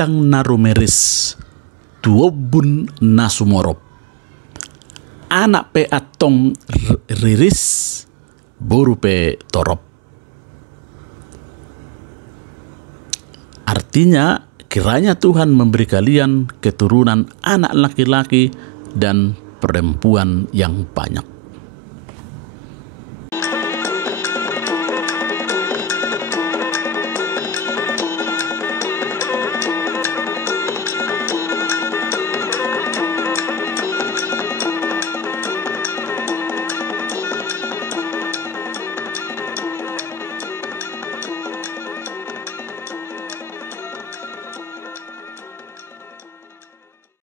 itang narumeris tuobun nasumorop. Anak pe atong riris boru pe torop. Artinya kiranya Tuhan memberi kalian keturunan anak laki-laki dan perempuan yang banyak.